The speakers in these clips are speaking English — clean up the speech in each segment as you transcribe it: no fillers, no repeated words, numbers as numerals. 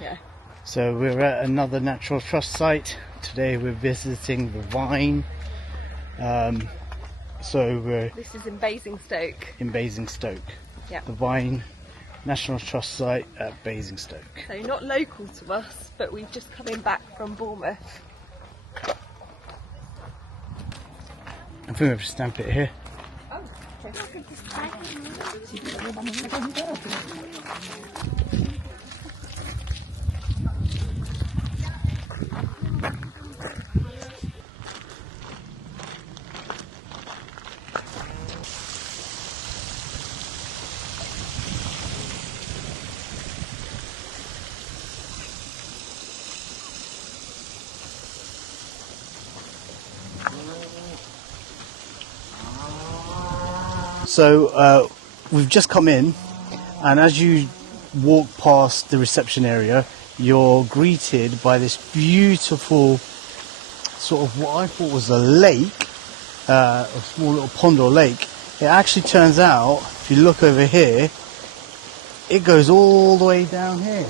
Yeah. So we're at another Natural Trust site. Today we're visiting the Vyne. This is in Basingstoke. In Basingstoke. Yeah. The Vyne National Trust site at Basingstoke. So not local to us, but we've just come in back from Bournemouth. I think we have to stamp it here. Oh, So we've just come in, and as you walk past the reception area, you're greeted by this beautiful sort of what I thought was a lake, a small little pond or lake. It actually turns out, if you look over here, it goes all the way down here.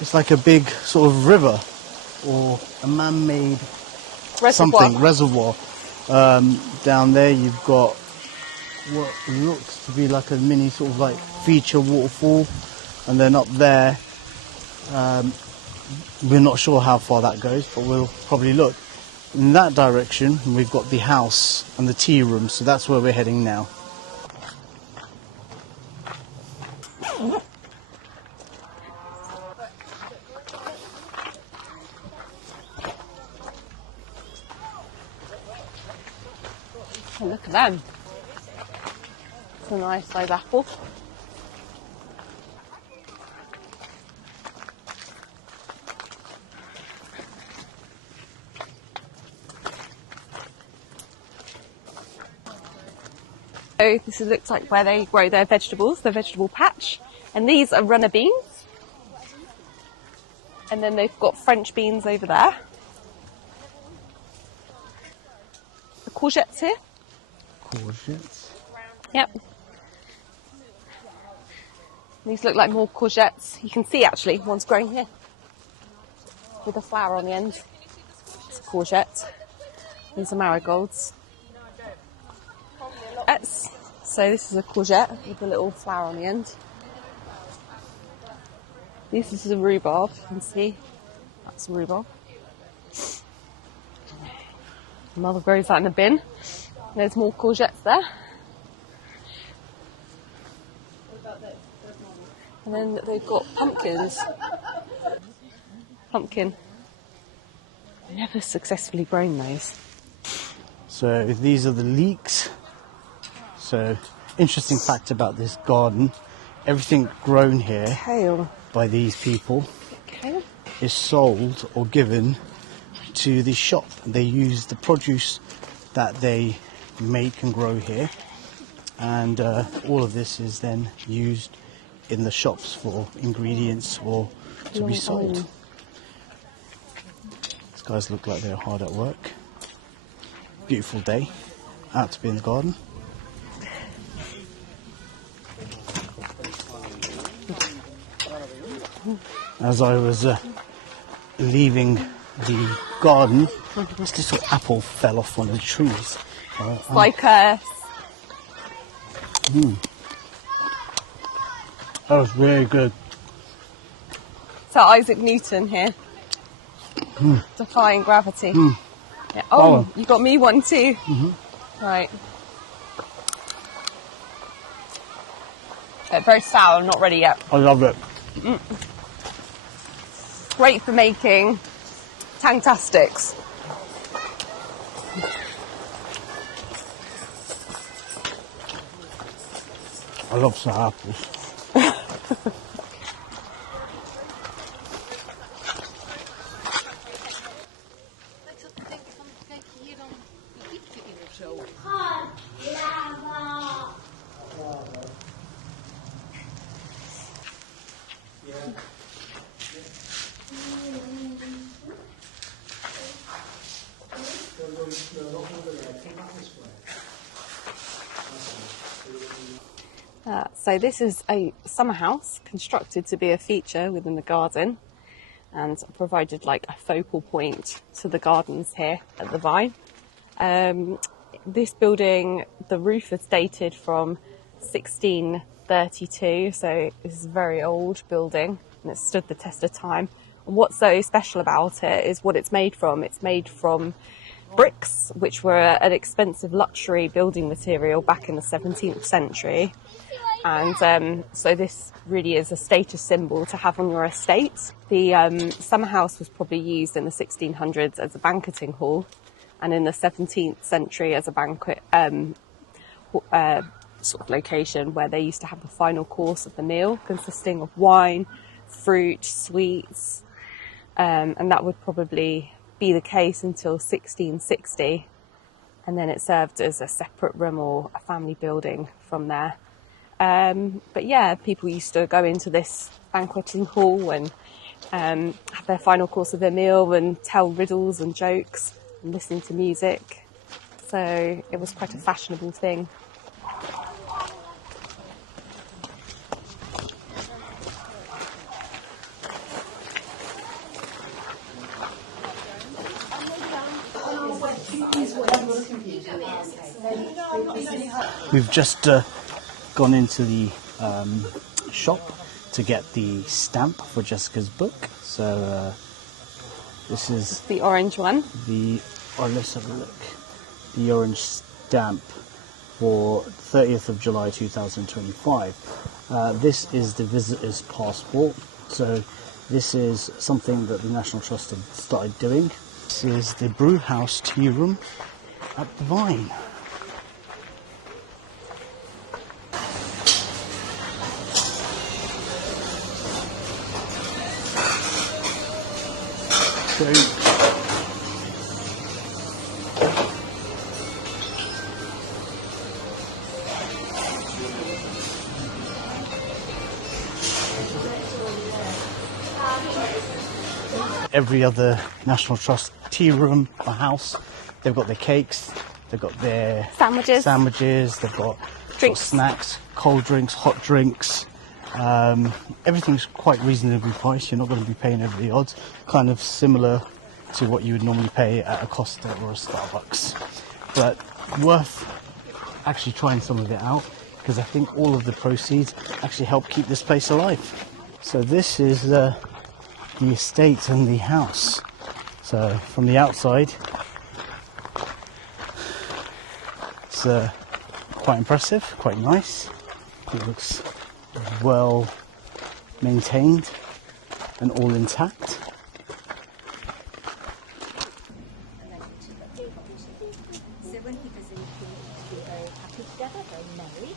It's like a big sort of river or a man-made reservoir. Down there you've got what looks to be like a mini sort of like feature waterfall, and then up there we're not sure how far that goes, but we'll probably look in that direction. And we've got the house and the tea room, so that's where we're heading now. Oh, look at them. It's a nice size apple. So this looks like where they grow their vegetables, their vegetable patch. And these are runner beans. And then they've got French beans over there. The courgettes here. Courgettes. Yep. These look like more courgettes. You can see actually one's growing here with a flower on the end. It's a courgette. These are marigolds. So this is a courgette with a little flower on the end. This is a rhubarb, you can see. That's a rhubarb. Mother grows that in a bin. There's more courgettes there. And then they've got pumpkins. Pumpkin. Never successfully grown those. So these are the leeks. So interesting fact about this garden, everything grown here Kale. by these people Kale? is sold or given to the shop. They use the produce that they make and grow here, and all of this is then used in the shops for ingredients or to be sold. These guys look like they're hard at work. Beautiful day out to be in the garden. As I was leaving the garden, this little apple fell off one of the trees. Like a... That was really good. So Isaac Newton here. Defying gravity. Yeah. Oh, you got me one too. Right. Very sour, not ready yet. I love it. Great for making tangtastics. I love sour apples. So this is a summer house constructed to be a feature within the garden. and provided like a focal point to the gardens here at the Vyne. This building, the roof is dated from 1632, so this is a very old building and it's stood the test of time. And what's so special about it is what it's made from. It's made from bricks, which were an expensive luxury building material back in the 17th century. And so this really is a status symbol to have on your estate. The summer house was probably used in the 1600s as a banqueting hall, and in the 17th century as a banquet sort of location where they used to have the final course of the meal, consisting of wine, fruit, sweets, and that would probably be the case until 1660, and then it served as a separate room or a family building from there. But yeah, people used to go into this banqueting hall and have their final course of their meal and tell riddles and jokes and listen to music. So it was quite a fashionable thing. We've just gone into the shop to get the stamp for Jessica's book. So this is The orange one. Let's have a look. The orange stamp for 30th of July 2025. This is the visitor's passport. So this is something that the National Trust have started doing. This is the brew house tea room at the Vyne. So every other National Trust tea room or house, they've got their cakes, they've got their sandwiches, they've got drinks, snacks, cold drinks, hot drinks. Everything's quite reasonably priced. You're not going to be paying over the odds. Kind of similar to what you would normally pay at a Costa or a Starbucks. But worth actually trying some of it out, because I think all of the proceeds actually help keep this place alive. So this is the estate and the house. So from the outside, it's quite impressive, quite nice. It looks well maintained and all intact. So when he visited, we were very happy together, very merry.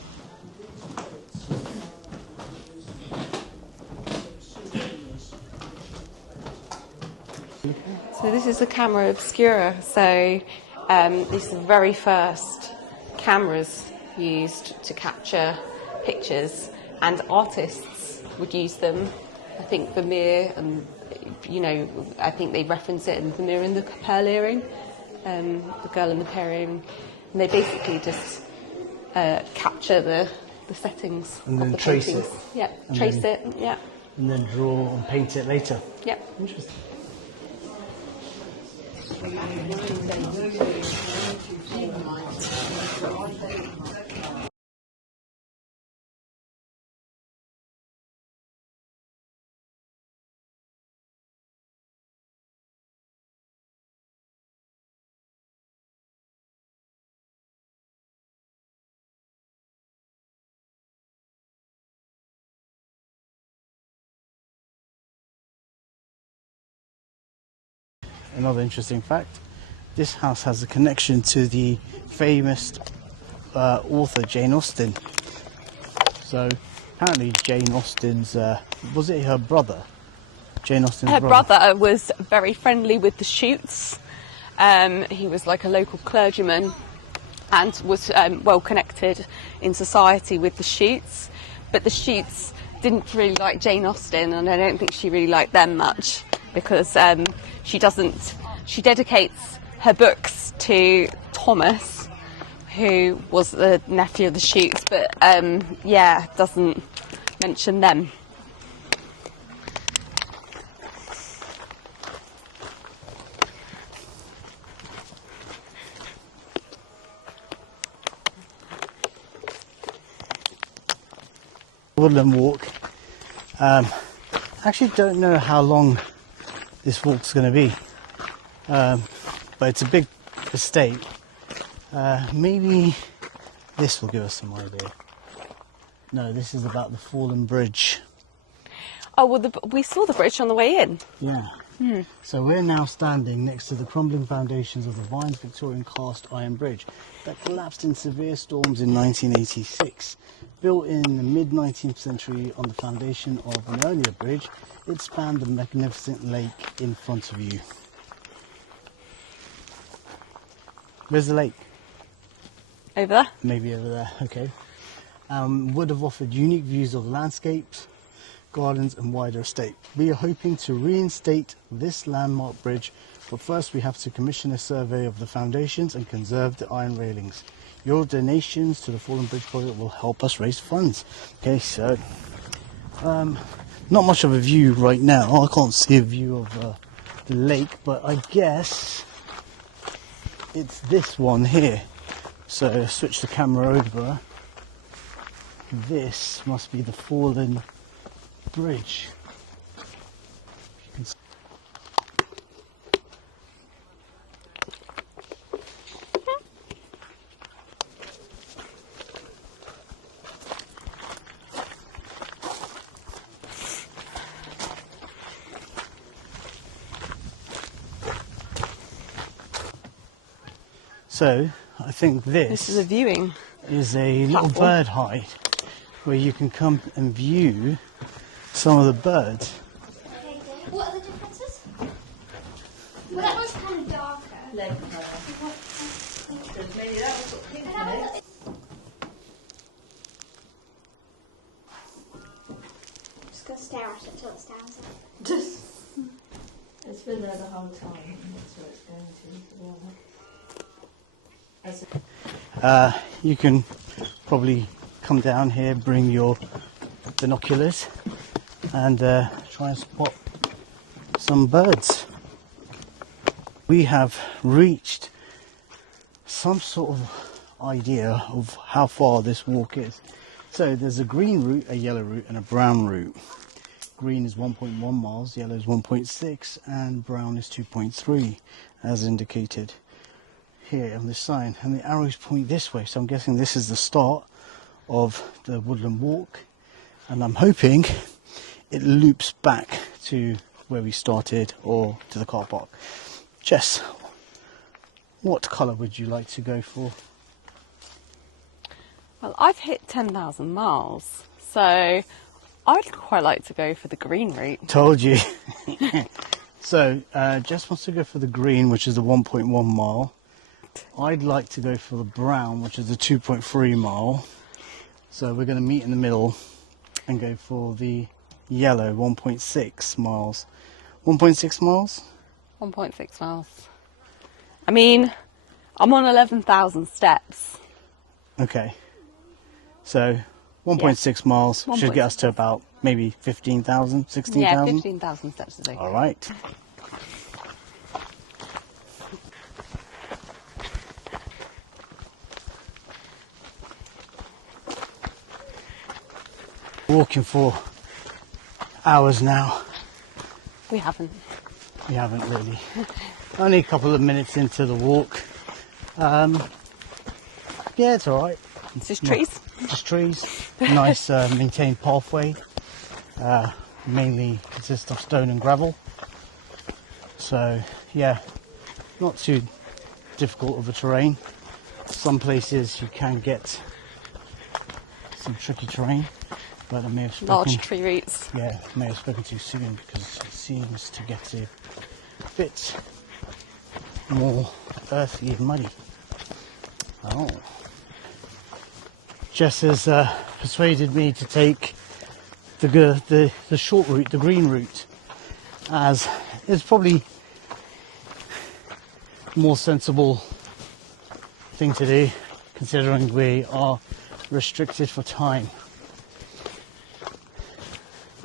So this is the camera obscura. So this is the very first cameras used to capture pictures, and artists would use them. I think Vermeer, and I think they reference it in Vermeer in the pearl earring, the girl in the pearl earring, and they basically just capture the settings and then of the trace paintings. it. Yeah, trace it. Yeah. And then draw and paint it later. Yeah. Interesting. Another interesting fact, this house has a connection to the famous author Jane Austen. So apparently Jane Austen's, was it her brother? Jane Austen's Her brother was very friendly with the Shoots. He was like a local clergyman and was well connected in society with the Shoots. But the Shoots didn't really like Jane Austen, and I don't think she really liked them much, because she dedicates her books to Thomas, who was the nephew of the Shoots, but doesn't mention them. woodland walk. I actually don't know how long this walk's going to be, but it's a big estate. Maybe this will give us some idea. No, this is about the fallen bridge. Oh, well, we saw the bridge on the way in. Yeah. So we're now standing next to the crumbling foundations of the Vyne Victorian cast iron bridge that collapsed in severe storms in 1986. Built in the mid-19th century on the foundation of an earlier bridge, it spanned the magnificent lake in front of you. Where's the lake? Over there? Maybe over there, okay. Would have offered unique views of landscapes, gardens and wider estate. We are hoping to reinstate this landmark bridge, but first we have to commission a survey of the foundations and conserve the iron railings. Your donations to the Fallen Bridge project will help us raise funds. Okay, so not much of a view right now. I can't see a view of the lake, but I guess it's this one here. So switch the camera over. This must be the Fallen Bridge. You can see. So I think This is a viewing is a little platform. bird hide where you can come and view some of the birds. Okay, what are the differences? Well, that one's kind of darker. Maybe that was got pink in it. Just gonna stare at it until it stands up. It's been there the whole time. And that's where it's going to be honest. You can probably come down here, bring your binoculars and try and spot some birds. We have reached some sort of idea of how far this walk is. So there's a green route, a yellow route and a brown route. Green is 1.1 miles, yellow is 1.6 and brown is 2.3 as indicated here on this sign, and the arrows point this way, so I'm guessing this is the start of the woodland walk, and I'm hoping it loops back to where we started or to the car park. Jess, what colour would you like to go for? Well, I've hit 10,000 miles, so I'd quite like to go for the green route. Told you. So Jess wants to go for the green, which is the 1.1 mile. I'd like to go for the brown, which is the 2.3 mile. So we're going to meet in the middle and go for the yellow 1.6 miles. 1.6 miles? 1.6 miles. I mean, I'm on 11,000 steps. Okay. So 1.6 miles should get us to about maybe 15,000, 16,000? Yeah, 15,000 steps is okay. All right. Walking for hours now. We haven't. We haven't really. Only a couple of minutes into the walk. Yeah, it's all right. It's just trees. Just trees. Nice maintained pathway. Mainly consists of stone and gravel. So yeah, not too difficult of a terrain. Some places you can get some tricky terrain. But I may have spoken, Large tree roots. yeah, I may have spoken too soon because it seems to get a bit more earthy and muddy. Oh. Jess has persuaded me to take the short route, the green route, as it's probably a more sensible thing to do considering we are restricted for time.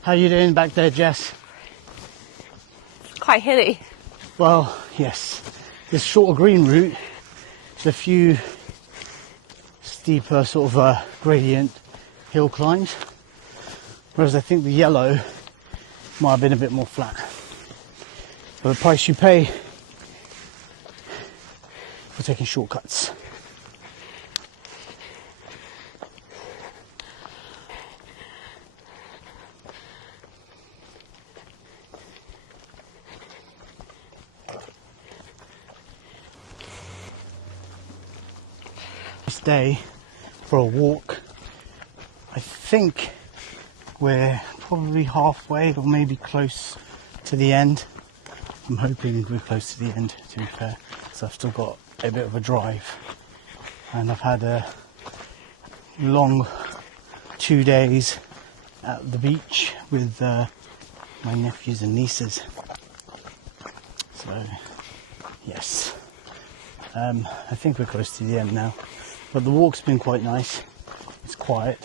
How you doing back there, Jess? Quite hilly. Well, yes. This shorter green route is a few steeper sort of gradient hill climbs. Whereas I think the yellow might have been a bit more flat. But the price you pay for taking shortcuts. This day for a walk. I think we're probably halfway or maybe close to the end. I'm hoping we're close to the end, to be fair, so I've still got a bit of a drive, and I've had a long 2 days at the beach with my nephews and nieces. So yes, I think we're close to the end now, but the walk's been quite nice. It's quiet,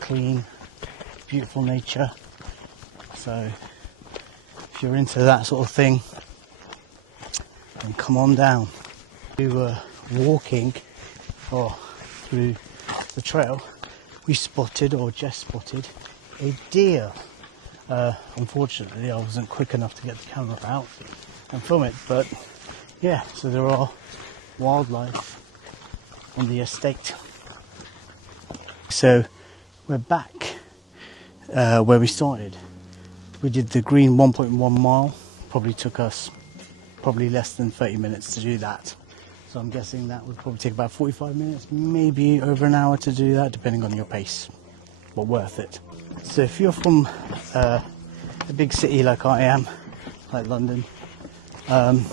clean, beautiful nature, so if you're into that sort of thing, then come on down. We were walking through the trail, we spotted, or just spotted, a deer. Unfortunately I wasn't quick enough to get the camera out and film it, but yeah, so there are wildlife on the estate. So we're back where we started. We did the green 1.1 mile, probably took us less than 30 minutes to do that. So I'm guessing that would probably take about 45 minutes, maybe over an hour to do that, depending on your pace, but worth it. So if you're from a big city like I am, like London, and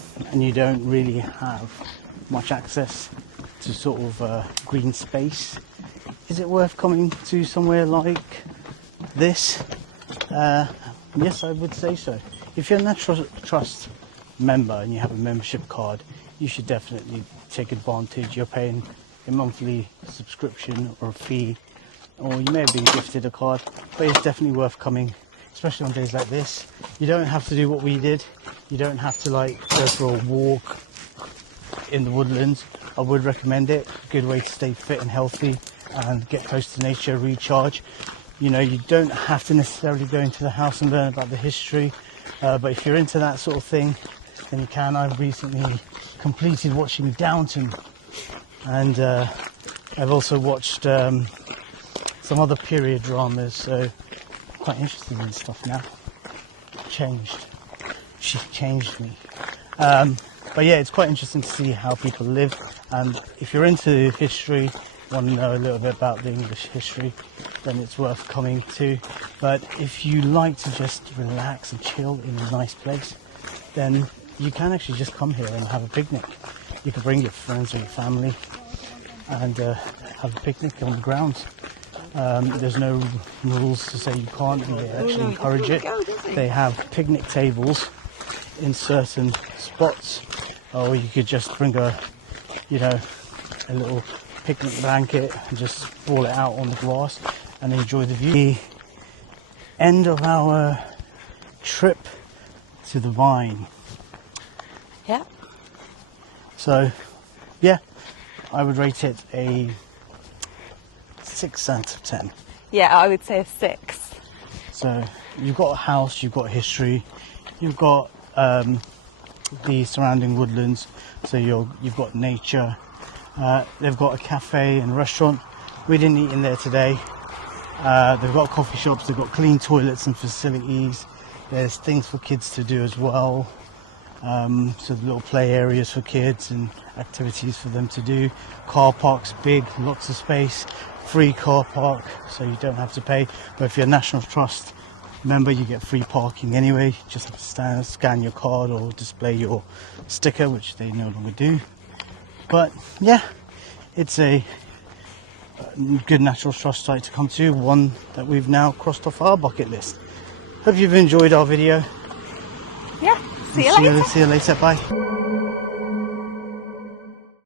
you don't really have much access to sort of green space, is it worth coming to somewhere like this? Yes, I would say so. If you're a Natural Trust member and you have a membership card, you should definitely take advantage. You're paying a monthly subscription or a fee, or you may have been gifted a card, but it's definitely worth coming, especially on days like this. You don't have to do what we did. You don't have to like go for a walk in the woodlands. I would recommend it. A good way to stay fit and healthy and get close to nature, recharge. You know, you don't have to necessarily go into the house and learn about the history, but if you're into that sort of thing, then you can. I've recently completed watching Downton, and I've also watched some other period dramas, so I'm quite interested in stuff now. She changed me. But yeah, it's quite interesting to see how people live, and if you're into history, want to know a little bit about the English history, then it's worth coming to. But if you like to just relax and chill in a nice place, then you can actually just come here and have a picnic. You can bring your friends or your family and have a picnic on the grounds. There's no rules to say you can't, and they actually encourage it. They have picnic tables in certain spots, or you could just bring a little picnic blanket and just sprawl it out on the grass and enjoy the view. The end of our trip to the Vyne. Yeah. So, yeah, I would rate it a 6 out of 10. Yeah, I would say a 6. So you've got a house, you've got history, you've got the surrounding woodlands, so you've got nature. They've got a cafe and restaurant. We didn't eat in there today. They've got coffee shops, they've got clean toilets and facilities. There's things for kids to do as well. So little play areas for kids and activities for them to do. Car parks, big, lots of space. Free car park, so you don't have to pay. But if you're a National Trust member, you get free parking anyway. You just have to scan your card or display your sticker, which they no longer do. But yeah, it's a good Natural Trust site to come to, one that we've now crossed off our bucket list. Hope you've enjoyed our video. Yeah, see you later. See you later, bye.